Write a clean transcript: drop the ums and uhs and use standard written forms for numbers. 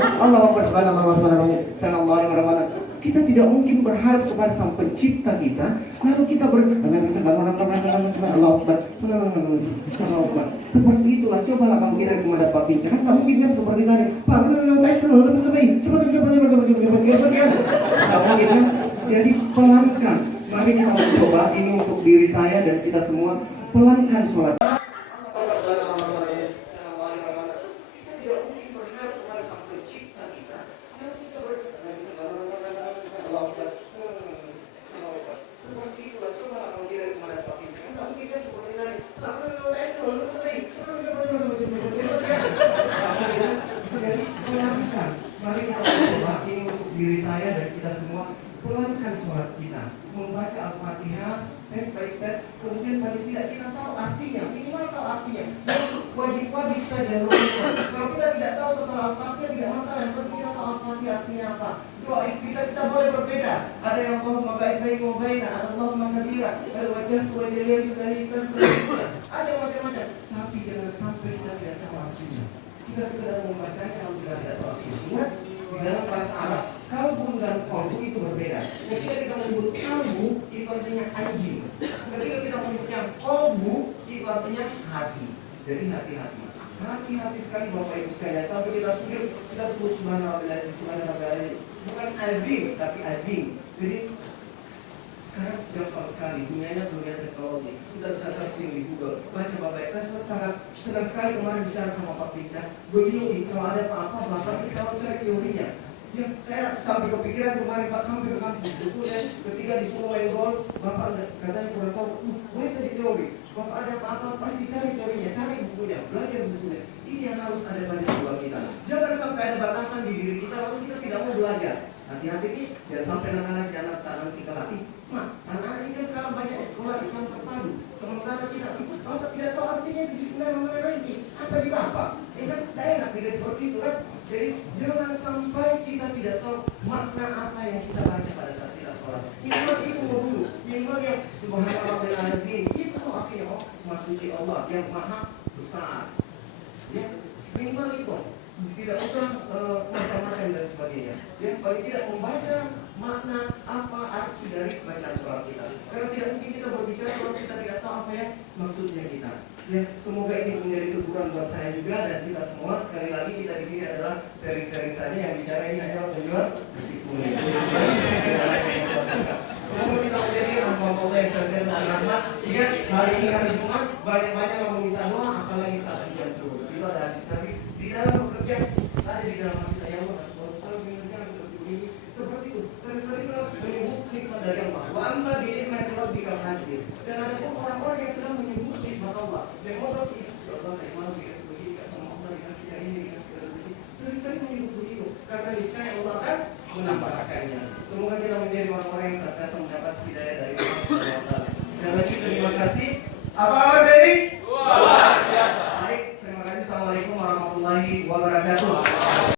Allah Akbar subhanallah. Kita tidak mungkin berharap kepada Sang Pencipta kita, lalu kita Allah Akbar. Seperti itulah, cobalah kamu kira kepada Pak Pinca. Kan nggak mungkin kan seperti tadi. Pak, nggak mungkin kan? Jadi pelankan. Mari kita mencoba ini untuk diri saya dan kita semua, pelankan sholat. Mari kita coba ini untuk diri saya dan kita semua, pelankan sholat kita, membaca Al-Fatihah step by step. Kemudian paling tidak kita tahu artinya, minimal tahu artinya. Wajib saja. Kalau kita tidak tahu setelah Al-Fatihah tidak masalah, yang penting kita tahu Al-Fatihah artinya apa. Doa kita boleh berbeda. Ada yang Allahumma baik wa baina, ada Allahumma kabira, ada wajhatu wa jalali dari seterusnya. Ada macam-macam. Tapi jangan sampai kita tidak tahu artinya. Kita sekedar membacanya kalau kita tidak tahu artinya. Ingat, di dalam bahasa Arab, kalbu dan kolbu itu berbeda. Ketika kita menyebut kalbu, itu artinya anjing. Ketika kita menyebutnya kolbu, itu artinya hati. Jadi hati-hati. Hati-hati sekali Bapak Ibu sekalian. Sampai kita sujud, kita sebut subhanallah. Bukan azim, tapi azim. Jadi sekarang gampang sekali, dunianya dunia teknologi. Kita bisa searching di Google. Baca Bapak, saya sangat senang sekali kemarin bicara sama Pak Pinca. Begini, kalau ada apa-apa, Bapak selalu cari teorinya. Ya, saya sampai kepikiran kemarin Pak, sampai ke kampus itu ya, ketika disuruh main gol, Bapak katanya kurang tahu, baca di teori. Bapak ada apa-apa, pasti cari teorinya, cari bukunya, belajar bukunya. Ini yang harus ada pada jiwa kita. Jangan sampai ada batasan di diri kita, lalu kita tidak mau belajar. Hati-hati nih, jangan sampai anak-anak jangan nanti kelatih. Nah, anak-anak ini kan sekarang banyak sekolah Islam terpadu. Sementara kita Bapak tidak tahu artinya di Bismillahirrahmanirrahim. Apa di Bapak? Ini kan tidak enak tidak seperti itu kan. Jadi jangan sampai kita tidak tahu makna apa yang kita baca pada saat kita sholat. Minimal itu dulu. Minimal yang subhanallahil azim. Itu artinya maksudnya Allah yang maha besar. Ya, minimal itu. Tidak usah macam-macam dan sebagainya. Ya, paling tidak membaca makna apa arti dari bacaan sholat kita. Karena tidak mungkin kita berbicara kalau kita tidak tahu apa ya maksudnya kita. Ya, semoga ini menjadi hiburan buat saya juga dan kita semua. Sekali lagi kita di sini adalah seri-seri saja yang bicara ini hanya menjual besi kuning. Semoga kita menjadi hamba-hamba yang senantiasa berrahmat. Ingat, hari ini hari Jumat banyak-banyak yang meminta doa, apalagi saat hujan turun. Itu ada hadis Nabi di dalam bekerja, ada di dalam hati saya Allah selalu mengingatkan bersih seperti itu. Sering-sering menyebut nikmat dari Allah. Wa amma bi ni'mati rabbika hadis. Dan ada pun orang-orang yang sedang menyebut nikmat Allah. Dan Allah Allah iman dikasih begini, dikasih sama Allah, dikasih yang ini, dikasih rezeki. Sering-sering menyebut begitu. Karena niscaya Allah akan menambahkannya. Semoga kita menjadi orang-orang yang senantiasa mendapat hidayah dari Allah. Sekali lagi terima kasih. Apa